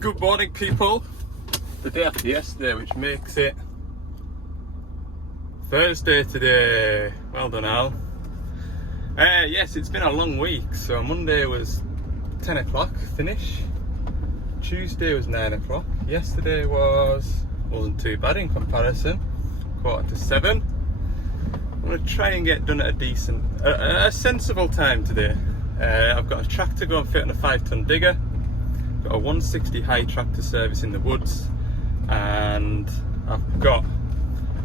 Good morning, people. The day after yesterday, which makes it Thursday today. Well done, Al. Yes, it's been a long week. So Monday was 10 o'clock finish. Tuesday was 9 o'clock. Yesterday wasn't too bad in comparison. 6:45. I'm going to try and get done at a sensible time today. I've got a tractor going fit on a 5-ton digger. Got a 160 high tractor service in the woods, and I've got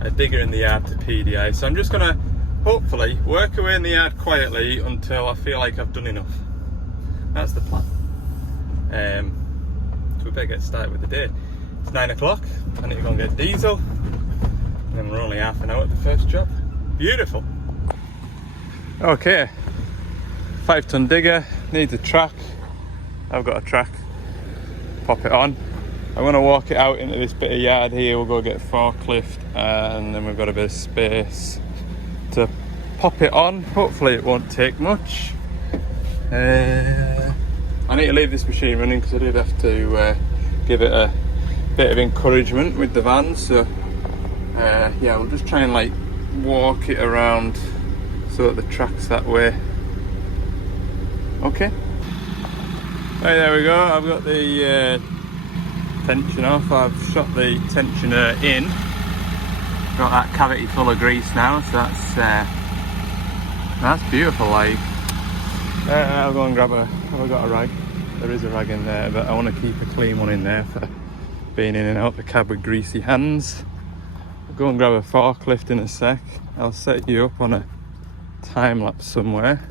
a digger in the yard to PDI. So I'm just going to hopefully work away in the yard quietly until I feel like I've done enough. That's the plan. So we better get started with the day. It's 9 o'clock. I need to go and get diesel, and then we're only half an hour at the first job. Beautiful. Okay, 5-ton digger needs a track. I've got a track. Pop it on. I'm going to walk it out into this bit of yard here. We'll go get a forklift, and then we've got a bit of space to pop it on. Hopefully it won't take much. I need to leave this machine running because I did have to give it a bit of encouragement with the van. So yeah, we'll just try and like walk it around so that the track's that way. Okay. Right, there we go. I've got the tension off. I've shot the tensioner in. Got that cavity full of grease now, so that's beautiful. Like, I'll go and grab have I got a rag? There is a rag in there, but I want to keep a clean one in there for being in and out the cab with greasy hands. I'll go and grab a forklift in a sec. I'll set you up on a time lapse somewhere.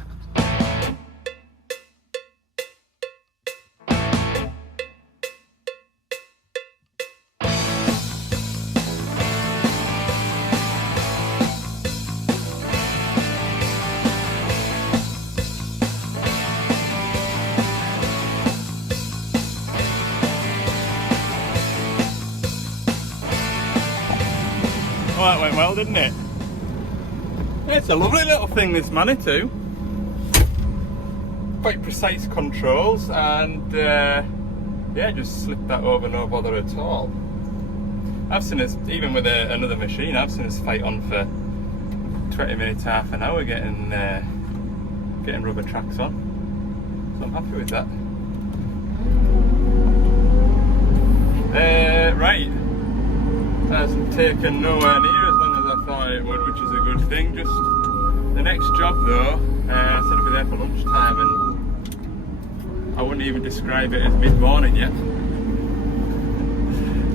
Oh, that went well, didn't it? It's a lovely little thing, this Manitou. Quite precise controls, and yeah, just slip that over, no bother at all. I've seen us, even with another machine, I've seen us fight on for 20 minutes, half an hour getting rubber tracks on. So I'm happy with that. Right. Hasn't taken nowhere near as long as I thought it would, which is a good thing. Just the next job though, I said I'd be there for lunchtime, and I wouldn't even describe it as mid-morning yet.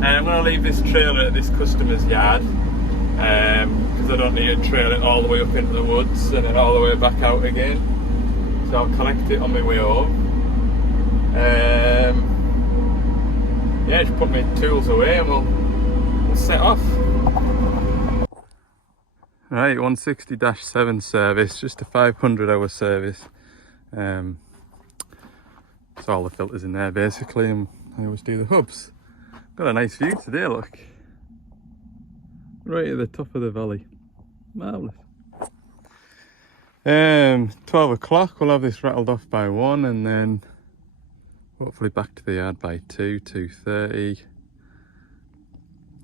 I'm going to leave this trailer at this customer's yard because I don't need to trail it all the way up into the woods and then all the way back out again. So I'll collect it on my way home. Yeah, just put my tools away and we'll set off. Right, 160-7 service, just a 500-hour service. So all the filters in there basically, and I always do the hubs. Got a nice view today, look. Right at the top of the valley. Marvellous. 12 o'clock, we'll have this rattled off by 1, and then hopefully back to the yard by 2:30.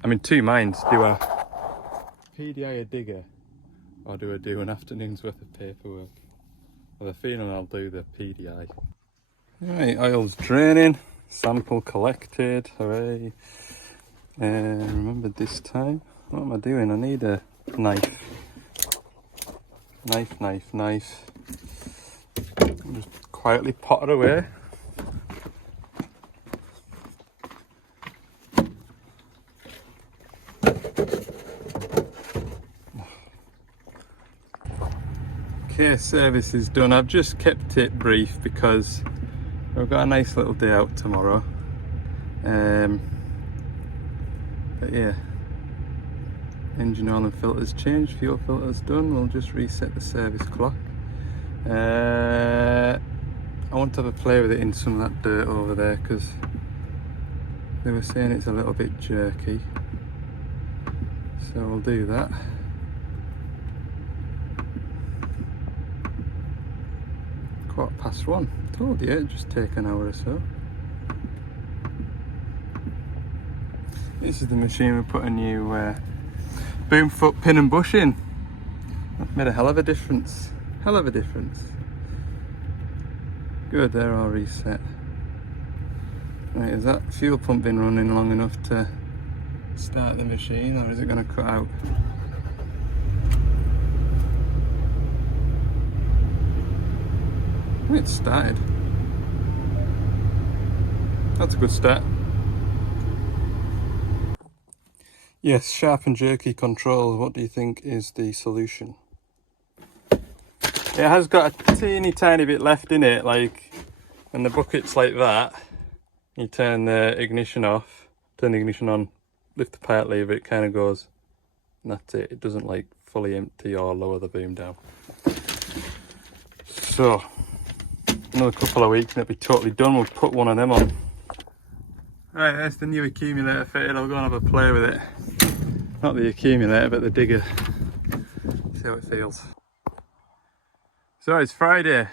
I'm in two minds. Do I PDI a digger, or do I do an afternoon's worth of paperwork? Well, the feeling I'll do the PDI. Right, oil's draining, sample collected, hooray. Remember this time, what am I doing? I need a knife. Knife. I'll just quietly pot it away. Okay, service is done. I've just kept it brief because we've got a nice little day out tomorrow. But yeah, engine oil and filters changed, fuel filters done. We'll just reset the service clock. I want to have a play with it in some of that dirt over there because they were saying it's a little bit jerky. So we'll do that. Quarter past 1. Told you it'd just take an hour or so. This is the machine we put a new boom foot pin and bush in. That made a hell of a difference. Hell of a difference. Good, they're all reset. Right, has that fuel pump been running long enough to start the machine, or is it going to cut out? It started. That's a good start. Yes, sharp and jerky controls. What do you think is the solution? It has got a teeny tiny bit left in it, like when the bucket's like that, you turn the ignition off, turn the ignition on, lift the pilot lever, it kind of goes, and that's it. It doesn't like fully empty or lower the boom down. So, another couple of weeks and it'll be totally done. We'll put one of them on. Right, there's the new accumulator fitted. I'll go and have a play with it. Not the accumulator, but the digger. See how it feels. So it's Friday.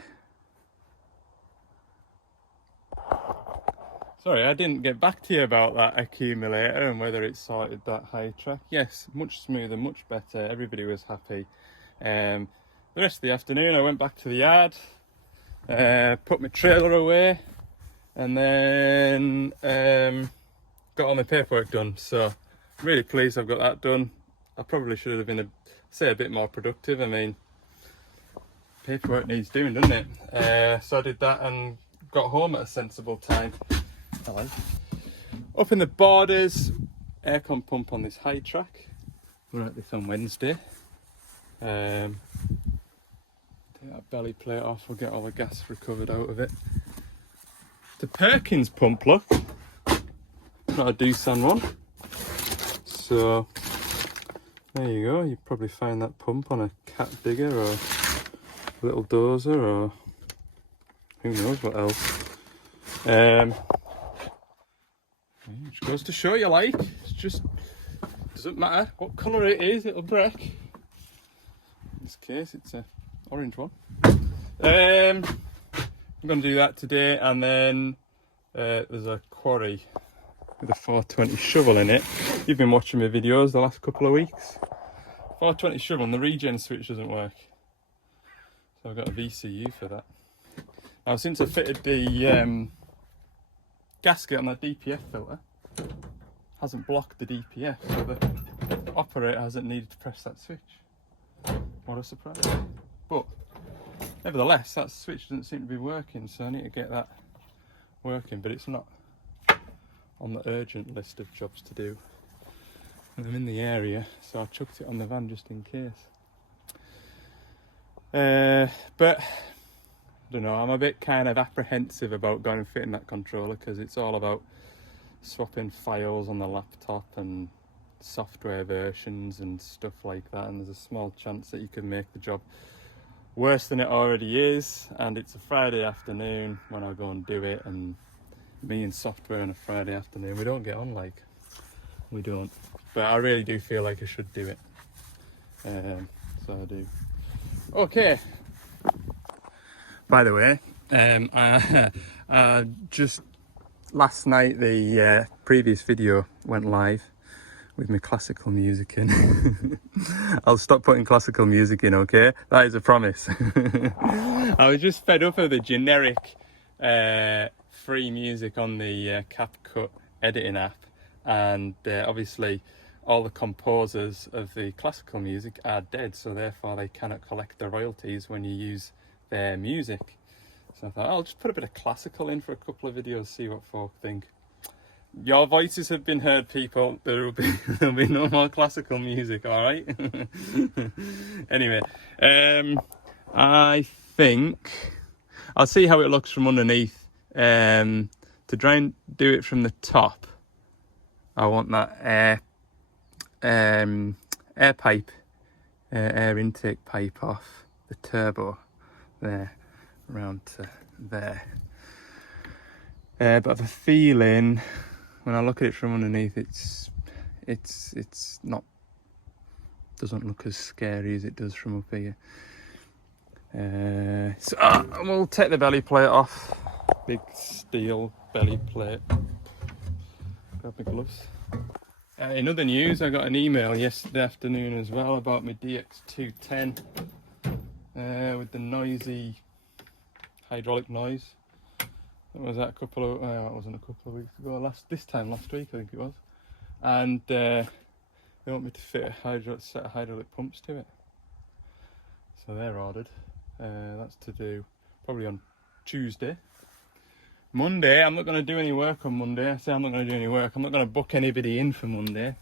Sorry, I didn't get back to you about that accumulator and whether it sorted that high track. Yes, much smoother, much better. Everybody was happy. The rest of the afternoon I went back to the yard, put my trailer away, and then got all my paperwork done. So I'm really pleased I've got that done. I probably should have been a bit more productive. I mean, paperwork needs doing, doesn't it? So I did that and got home at a sensible time. Hello. Up in the borders, aircon pump on this high track. We're at this on Wednesday. Take that belly plate off, we'll get all the gas recovered out of it. The Perkins pump, look. Not a Doosan one. So there you go. You probably find that pump on a cat digger or a little dozer or who knows what else. Which goes to show you, like, it's just doesn't matter what colour it is, it'll break. In this case, it's a orange one. I'm going to do that today, and then there's a quarry with a 420 shovel in it. You've been watching my videos the last couple of weeks. 420 shovel and the regen switch doesn't work, so I've got a VCU for that. Now, since I fitted the gasket on that DPF filter, hasn't blocked the DPF, so the operator hasn't needed to press that switch. What a surprise. But nevertheless, that switch doesn't seem to be working, so I need to get that working, but it's not on the urgent list of jobs to do. And I'm in the area, so I chucked it on the van just in case. But I don't know, I'm a bit kind of apprehensive about going and fitting that controller because it's all about swapping files on the laptop and software versions and stuff like that, and there's a small chance that you could make the job worse than it already is, and it's a Friday afternoon when I go and do it, and me and software on a Friday afternoon, we don't get on, like, we don't, but I really do feel like I should do it, so I do. Okay, by the way, I just last night the previous video went live with my classical music in. I'll stop putting classical music in, okay? That is a promise. I was just fed up of the generic free music on the CapCut editing app, and obviously all the composers of the classical music are dead, so therefore they cannot collect the royalties when you use their music. So I thought, I'll just put a bit of classical in for a couple of videos, see what folk think. Your voices have been heard, people. There'll be no more classical music, all right? Anyway, I think I'll see how it looks from underneath. To try and do it from the top, I want that air pipe, air intake pipe off the turbo there, around to there. But I have a feeling when I look at it from underneath, it's not, doesn't look as scary as it does from up here. So we'll take the belly plate off. Big steel belly plate. Grab my gloves. In other news, I got an email yesterday afternoon as well about my DX210 with the noisy hydraulic noise. It was that it wasn't a couple of weeks ago, this time last week I think it was. And they want me to fit a set of hydraulic pumps to it. So they're ordered. That's to do probably on Tuesday. Monday, I'm not going to do any work on Monday. I say I'm not going to do any work. I'm not going to book anybody in for Monday.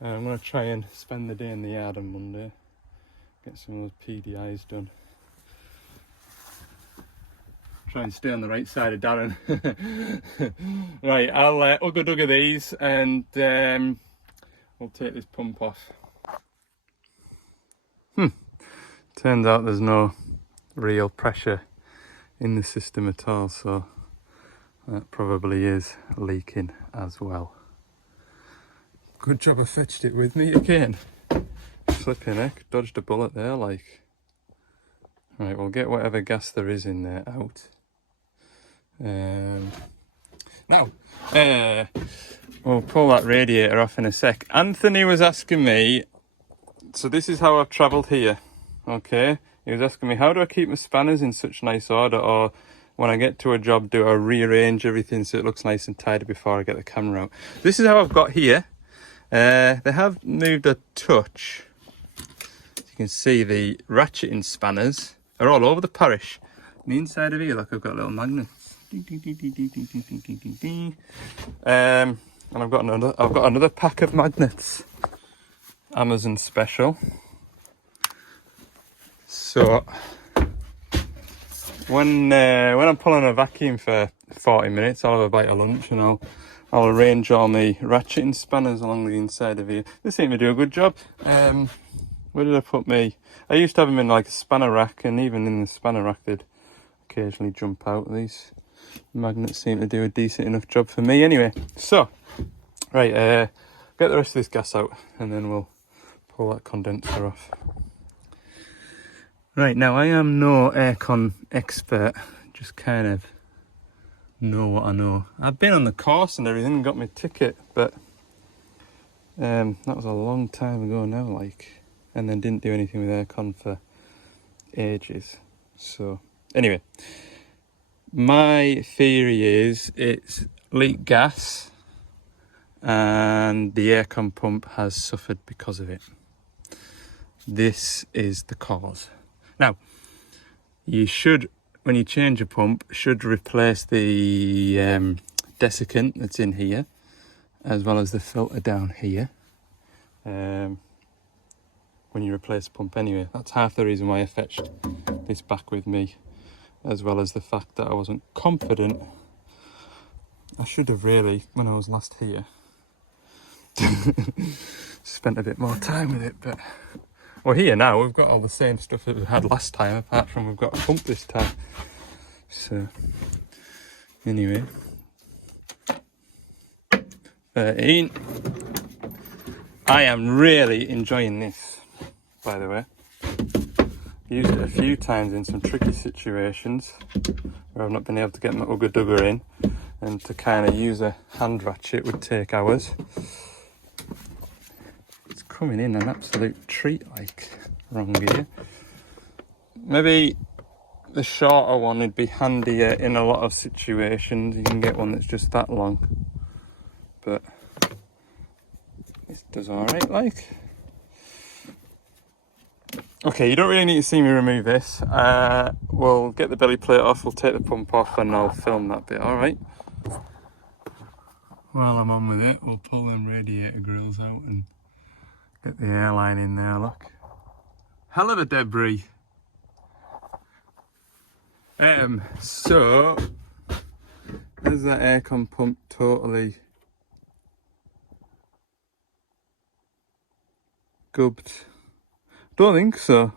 I'm going to try and spend the day in the yard on Monday. Get some of those PDIs done. Try and stay on the right side of Darren. Right, I'll ugga-dugga these and we'll take this pump off. Turns out there's no real pressure in the system at all, so that probably is leaking as well. Good job I fetched it with me again. Flipping heck, dodged a bullet there like. Right, we'll get whatever gas there is in there out. Now, we'll pull that radiator off in a sec. Anthony was asking me, so this is how I've travelled here, okay? He was asking me, how do I keep my spanners in such nice order, or when I get to a job, do I rearrange everything so it looks nice and tidy before I get the camera out? This is how I've got here. They have moved a touch. As you can see, the ratcheting spanners are all over the parish. On the inside of here, look, I've got little magnets. Ding, ding, ding, ding, ding, ding, ding, ding, ding, ding. And I've got another pack of magnets. Amazon special. So when I'm pulling a vacuum for 40 minutes, I'll have a bite of lunch and I'll arrange all my ratcheting spanners along the inside of here. They seem to do a good job. Where did I put me? I used to have them in like a spanner rack, and even in the spanner rack they'd occasionally jump out. These magnets seem to do a decent enough job for me anyway. So, right, get the rest of this gas out and then we'll pull that condenser off. Right, now I am no aircon expert, just kind of know what I know. I've been on the course and everything and got my ticket, but that was a long time ago now, like, and then didn't do anything with aircon for ages. So anyway, my theory is it's leak gas and the aircon pump has suffered because of it. This is the cause. Now, you should, when you change a pump, should replace the desiccant that's in here, as well as the filter down here. When you replace the pump anyway. That's half the reason why I fetched this back with me, as well as the fact that I wasn't confident. I should have really, when I was last here, spent a bit more time with it, but well, here now we've got all the same stuff that we had last time, apart from we've got a pump this time. So anyway, 13. I am really enjoying this, by the way. Used it a few times in some tricky situations where I've not been able to get my ugga-dugga in, and to kind of use a hand ratchet would take hours. It's coming in an absolute treat, like, wrong gear. Maybe the shorter one would be handier in a lot of situations. You can get one that's just that long, but this does alright, like. Okay, you don't really need to see me remove this. We'll get the belly plate off, we'll take the pump off, and I'll film that bit, alright? While I'm on with it, we'll pull them radiator grills out and get the airline in there, look. Hell of a debris. So, there's that aircon pump totally gubbed. Don't think so.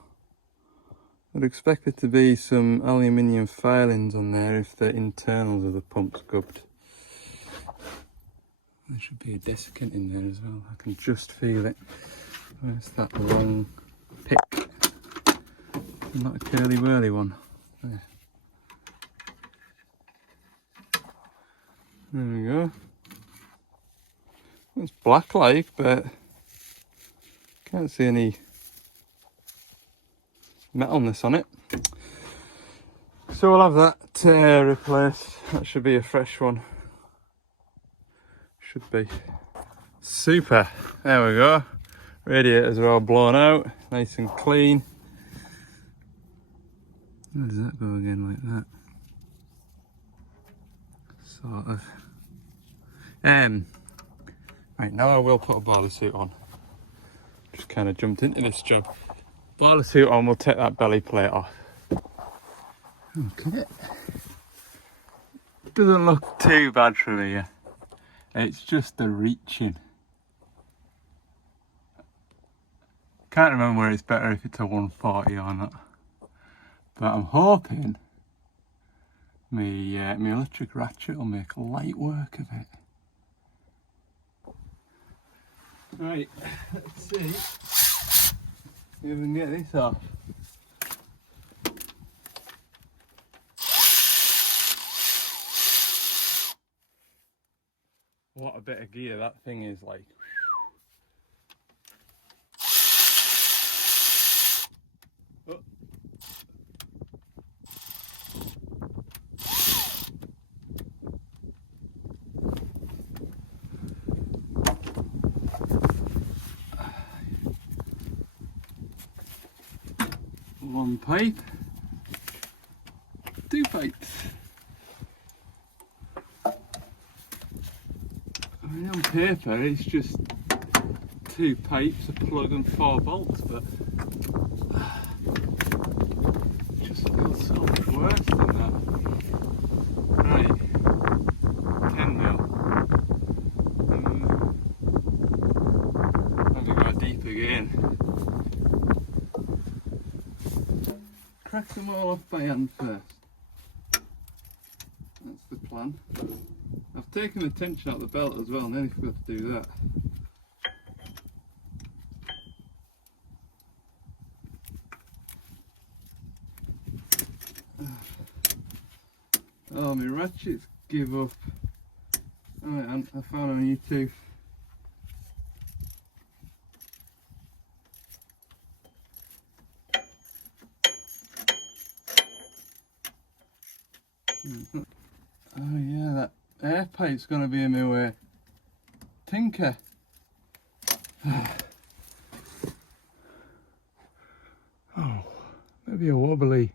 I'd expect there to be some aluminium filings on there if the internals of the pump's gubbed. There should be a desiccant in there as well. I can just feel it. Where's that long pick? Not a curly whirly one. There. There we go. It's black like, but can't see any metalness on it. So we'll have that replaced. That should be a fresh one. Should be. Super. There we go. Radiators are all blown out, nice and clean. How does that go again like that? Sort of. Right, now I will put a boiler suit on. Just kind of jumped into this job. Boiler suit on, we'll take that belly plate off. Okay. Doesn't look too bad from here. It's just the reaching. Can't remember where it's better, if it's a 140 or not. But I'm hoping my electric ratchet will make light work of it. Right, let's see if we can get this off. What a bit of gear that thing is like. Oh. One pipe, two pipes. I mean, on paper it's just 2 pipes, a plug and 4 bolts, but it just feels so much worse than that. Right, 10 mil. Let me go deep again. Crack them all off by hand first. That's the plan. I've taken the tension out of the belt as well, nearly forgot to do that. Oh, my ratchets give up. Alright, I found a new tooth. Oh yeah, that air pipe's gonna be in my way. Tinker. Oh, maybe a wobbly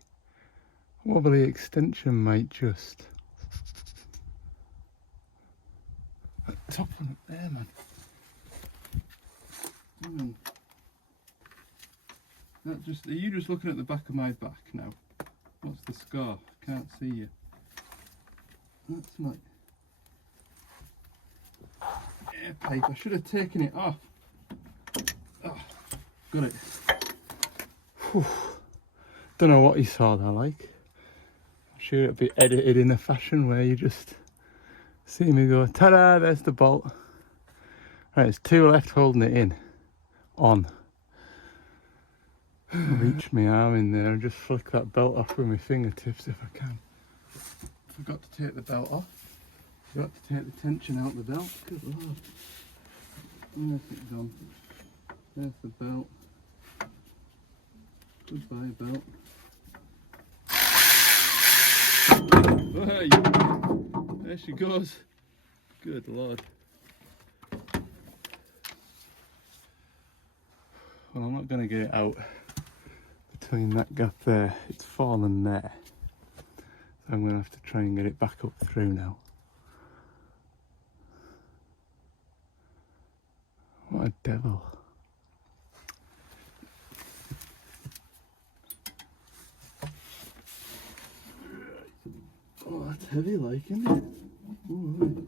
extension might just. That top one up there, man. That just, are you just looking at the back of my back now? What's the scar? Can't see you. That's my air pipe. I should have taken it off. Oh, got it. Whew. Don't know what you saw there like. I'm sure it'll be edited in a fashion where you just see me go, ta-da, there's the bolt. Right, there's 2 left holding it in. On. Reach my arm in there and just flick that belt off with my fingertips if I can. Forgot to take the belt off. Forgot to take the tension out of the belt. Good lord. Where's it gone? There's the belt. Goodbye, belt. Hey! There she goes. Good lord. Well, I'm not going to get it out between that gap there. It's fallen there. So I'm going to have to try and get it back up through now. What a devil. Oh, that's heavy like, isn't it? Ooh,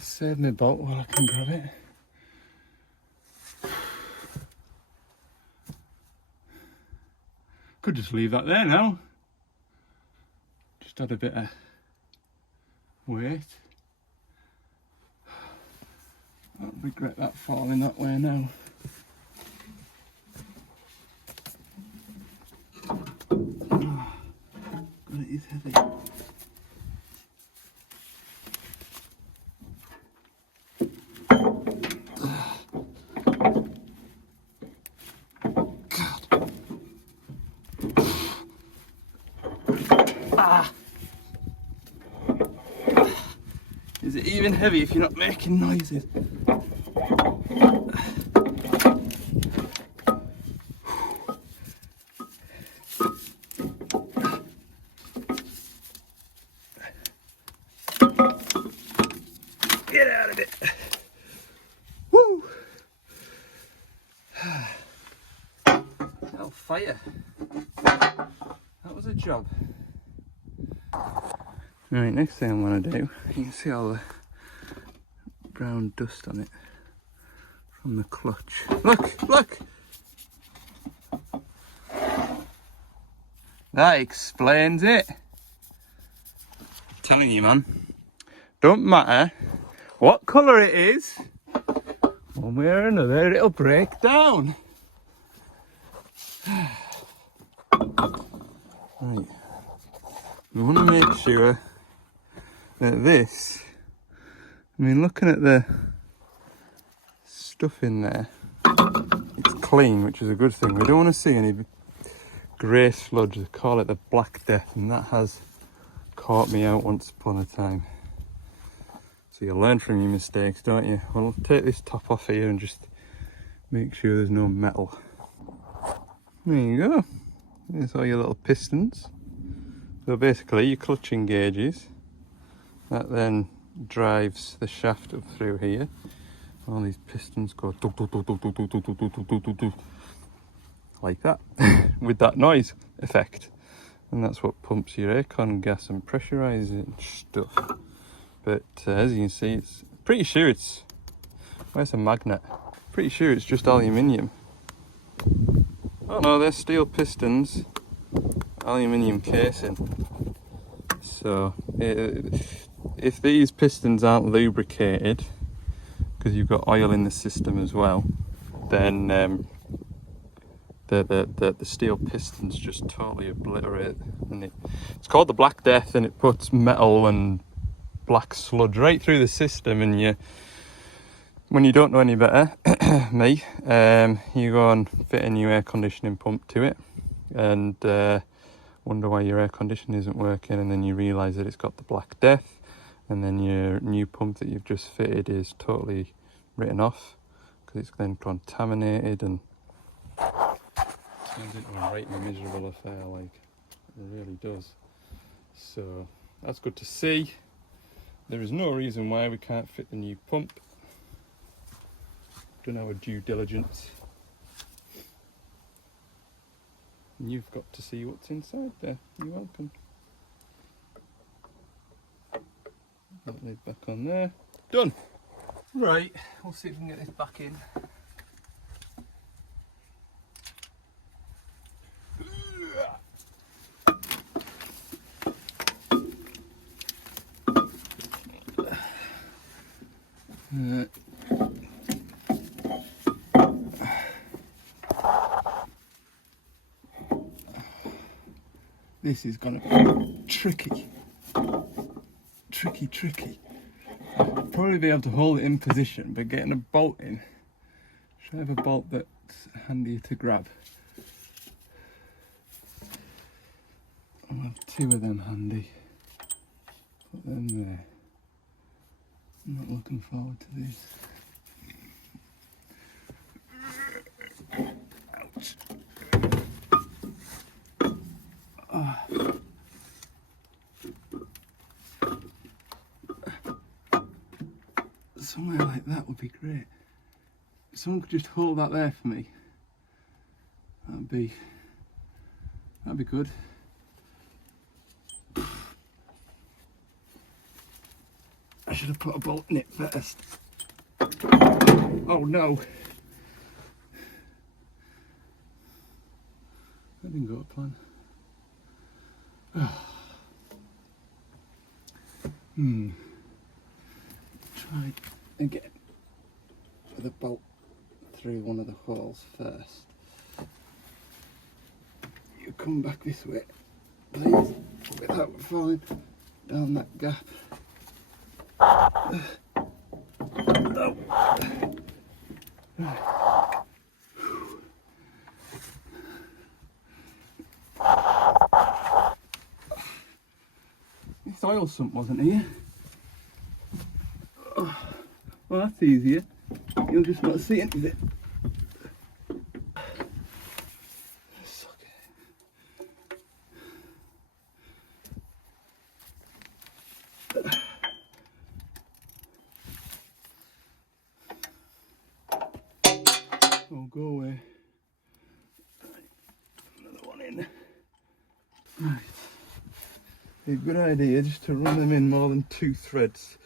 save my bolt while I can grab it. Could just leave that there now. Just add a bit of weight. I don't regret that falling that way now. God, it is heavy. Is it even heavy if you're not making noises? Get out of it. Woo! Hellfire. That was a job. Right, next thing I'm going to do, you can see all the brown dust on it from the clutch. Look, look! That explains it. I'm telling you, man. Don't matter what colour it is, one way or another, it'll break down. Right. We want to make sure that this, I mean, looking at the stuff in there, it's clean, which is a good thing. We don't want to see any grey sludge. They call it the Black Death, and that has caught me out once upon a time. So you learn from your mistakes, don't you? Well, I'll take this top off here and just make sure there's no metal. There you go. There's all your little pistons. So basically your clutching gauges, that then drives the shaft up through here. All these pistons go like that, with that noise effect. And that's what pumps your aircon gas and pressurizes it and stuff. But as you can see, it's pretty sure it's, where's the magnet? Pretty sure it's just aluminium. Oh no, they're steel pistons, aluminium casing. So if these pistons aren't lubricated, because you've got oil in the system as well, then the steel pistons just totally obliterate. And it's called the Black Death, and it puts metal and black sludge right through the system, and when you don't know any better, me, you go and fit a new air conditioning pump to it, and wonder why your air conditioning isn't working, and then you realise that it's got the Black Death, and then your new pump that you've just fitted is totally written off because it's then contaminated and turns into a right miserable affair, like it really does. So that's good to see. There is no reason why we can't fit the new pump. Done our due diligence. And you've got to see what's inside there. You're welcome. That lid back on there. Done. Right, we'll see if we can get this back in. This is gonna be tricky. Tricky. I'll probably be able to hold it in position, but getting a bolt in, should I have a bolt that's handy to grab? I'll have two of them handy. Put them there. I'm not looking forward to this. Ouch. Oh. Somewhere like that would be great. If someone could just hold that there for me, that'd be good. I should have put a bolt in it first. Oh no. That didn't go to plan. Try again with a bolt through one of the holes first. You come back this way, please, without falling down that gap. Oh. oil sump wasn't here. Oh, well, that's easier. You'll just not see anything. Oh, go away. Right. Another one in. Right. A good idea just to run them in more than 2 threads.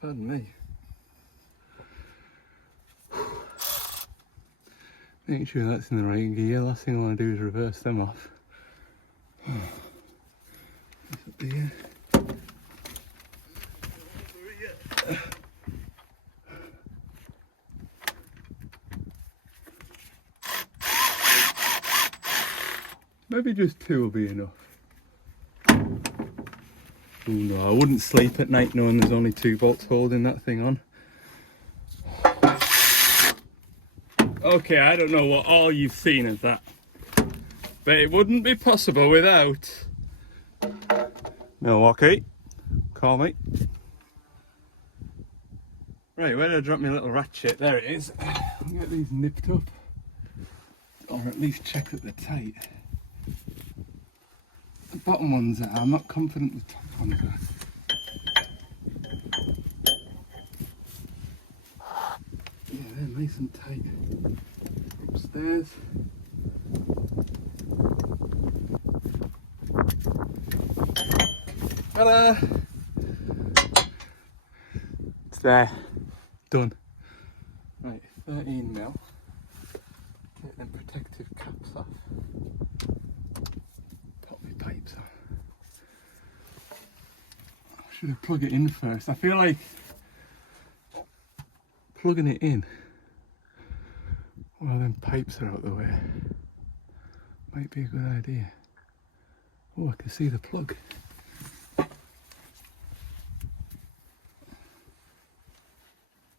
Pardon me. Make sure that's in the right gear. Last thing I want to do is reverse them off. That's up there. Maybe just 2 will be enough. Oh no, I wouldn't sleep at night knowing there's only 2 bolts holding that thing on. Okay, I don't know what all you've seen is that, but it wouldn't be possible without Milwaukee. Call me. Right, where did I drop my little ratchet? There it is. I'll get these nipped up, or at least check that they're tight. The bottom ones are. I'm not confident the top ones are. Yeah, they're nice and tight. Upstairs. Ta-da! It's there. Done. Right, 13 mil. Take them protective caps off. Pop my pipes on. Should I plug it in first? I feel like plugging it in while them pipes are out the way might be a good idea. Oh, I can see the plug.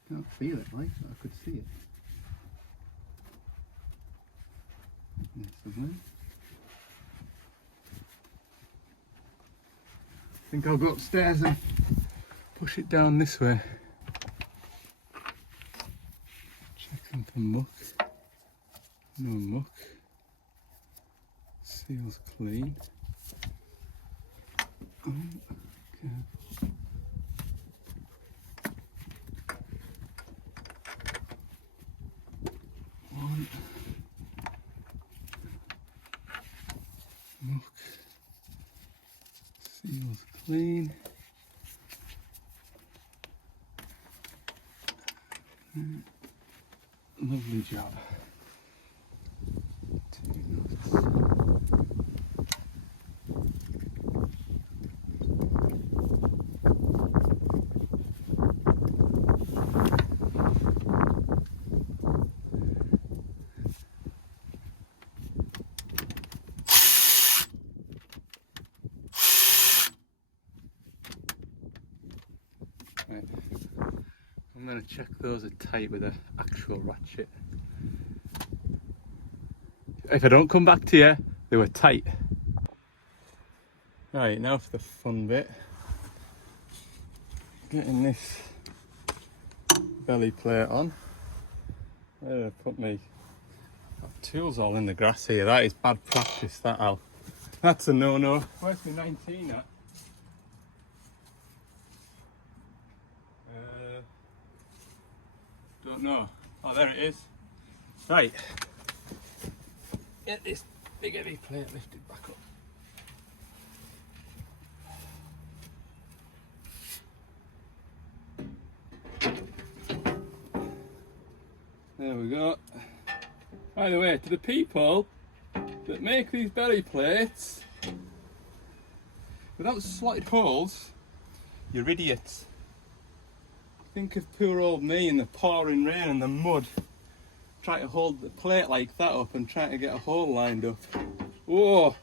Can't feel it, right? I could see it. There's something. I think I'll go upstairs and push it down this way. Checking for muck. No muck. Seal's clean. Oh, okay. One. Muck. Seal's clean. Lovely job. 2 nuts. Right. I'm going to check those are tight with an actual ratchet. If I don't come back to you, they were tight. Right, now for the fun bit. Getting this belly plate on. Where did I put my tools all in the grass here? That is bad practice, that Al. That's a no-no. Where's my 19 at? Don't know. Oh, there it is. Right. Get this big heavy plate lifted back up. There we go. By the way, to the people that make these belly plates without slotted holes, you're idiots. Think of poor old me in the pouring rain and the mud, trying to hold the plate like that up and trying to get a hole lined up. Whoa!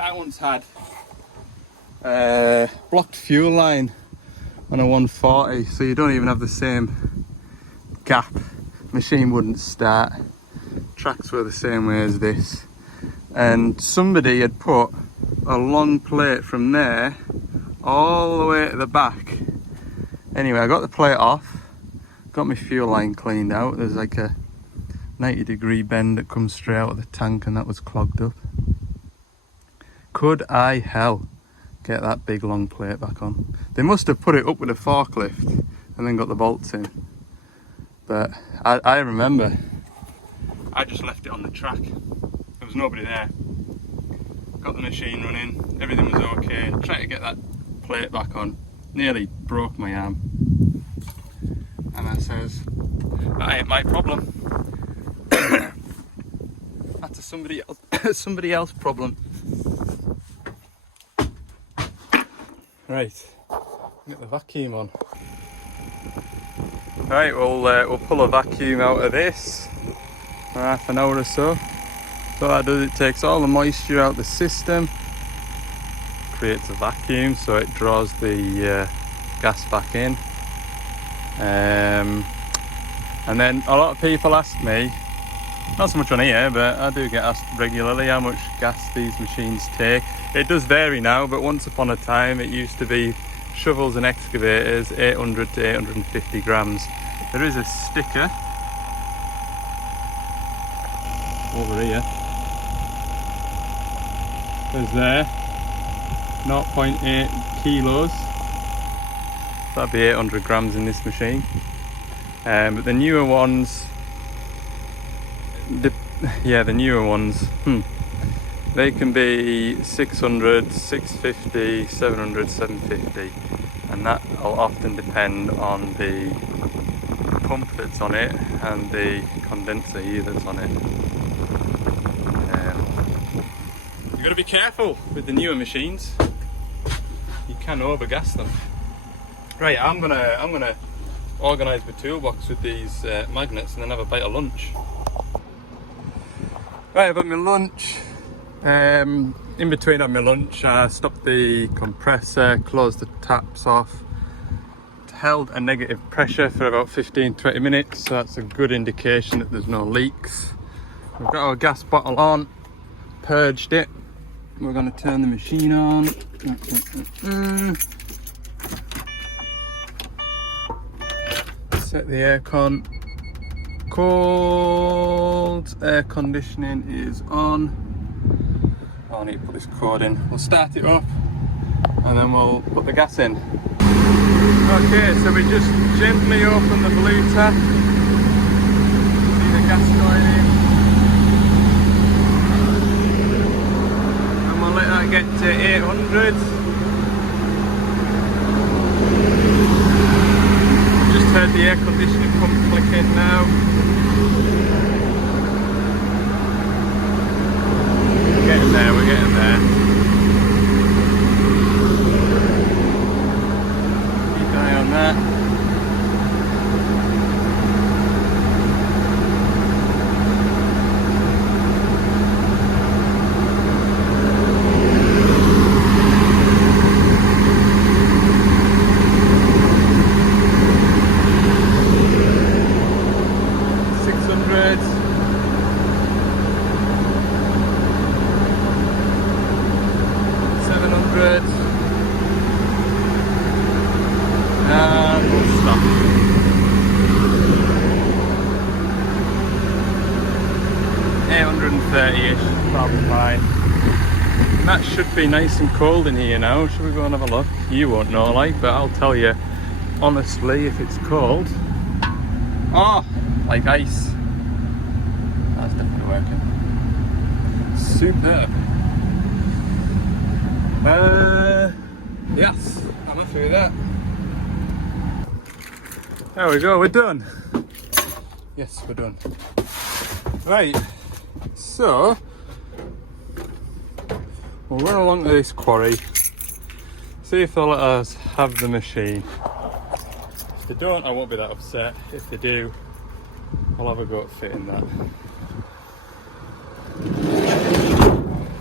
I once had blocked fuel line on a 140, so you don't even have the same gap. Machine wouldn't start. Tracks were the same way as this, and somebody had put a long plate from there all the way to the back. Anyway, I got the plate off, got my fuel line cleaned out. There's like a 90-degree bend that comes straight out of the tank, and that was clogged up. Could I hell get that big long plate back on? They must have put it up with a forklift and then got the bolts in. But I remember, I just left it on the track. There was nobody there. Got the machine running, everything was okay. Tried to get that plate back on, nearly broke my arm. And I says, that ain't my problem. That's a somebody else problem. Right, get the vacuum on. Right, we'll pull a vacuum out of this for half an hour or so. So what that does, it takes all the moisture out of the system, creates a vacuum, so it draws the gas back in. And then a lot of people ask me, not so much on here, but I do get asked regularly how much gas these machines take. It does vary now, but once upon a time it used to be shovels and excavators 800 to 850 grams. There is a sticker over here. There's there 0.8 kilos. That'd be 800 grams in this machine. But the newer ones, the newer ones, they can be 600, 650, 700, 750, and that will often depend on the pump that's on it and the condenser here that's on it. You've got to be careful with the newer machines. You can overgas them. Right, I'm gonna organise my toolbox with these magnets and then have a bite of lunch. Right, I've had my lunch. In between having my lunch, I stopped the compressor, closed the taps off. It held a negative pressure for about 15-20 minutes, so that's a good indication that there's no leaks. We've got our gas bottle on, purged it. We're going to turn the machine on. Set the aircon. Cold air conditioning is on. I need to put this cord in. We'll start it up and then we'll put the gas in. Okay, so we just gently open the blue tap. See the gas going in. And we'll let that get to 800. Just heard the air conditioning pump click in now. We're getting there. Keep an eye on that. And we'll stop. 830-ish, probably fine. That should be nice and cold in here now. Should we go and have a look? You won't know, like, but I'll tell you honestly if it's cold. Oh, like ice. That's definitely working. Superb. Yes, I'm happy with that. There we go, we're done. Yes, we're done. Right, so we'll run along to this quarry, see if they'll let us have the machine. If they don't, I won't be that upset. If they do, I'll have a go at fitting that.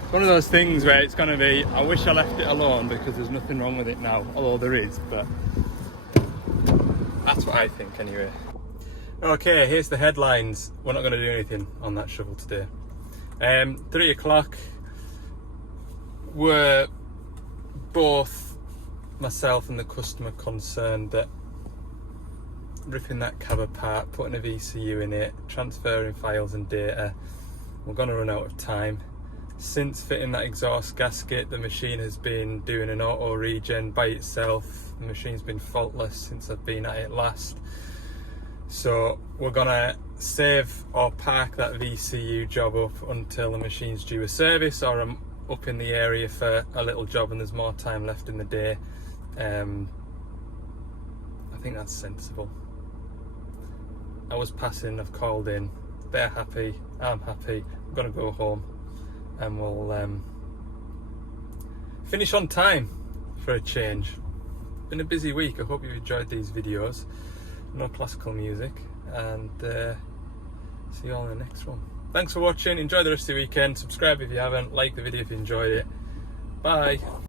It's one of those things where it's going to be, I wish I left it alone because there's nothing wrong with it now, although there is, but that's what I think anyway. Okay, here's the headlines. We're not going to do anything on that shovel today. 3 o'clock, we're both, myself and the customer, concerned that ripping that cab apart, putting a VCU in it, transferring files and data, we're going to run out of time. Since fitting that exhaust gasket, the machine has been doing an auto regen by itself. The machine's been faultless since I've been at it last. So we're gonna save or park that VCU job up until the machine's due a service, or I'm up in the area for a little job and there's more time left in the day. I think that's sensible. I was passing, I've called in, they're happy, I'm happy, I'm gonna go home and we'll finish on time for a change. Been a busy week. I hope you've enjoyed these videos. No classical music, and see you all in the next one. Thanks for watching. Enjoy the rest of the weekend. Subscribe if you haven't, like the video if you enjoyed it. Bye.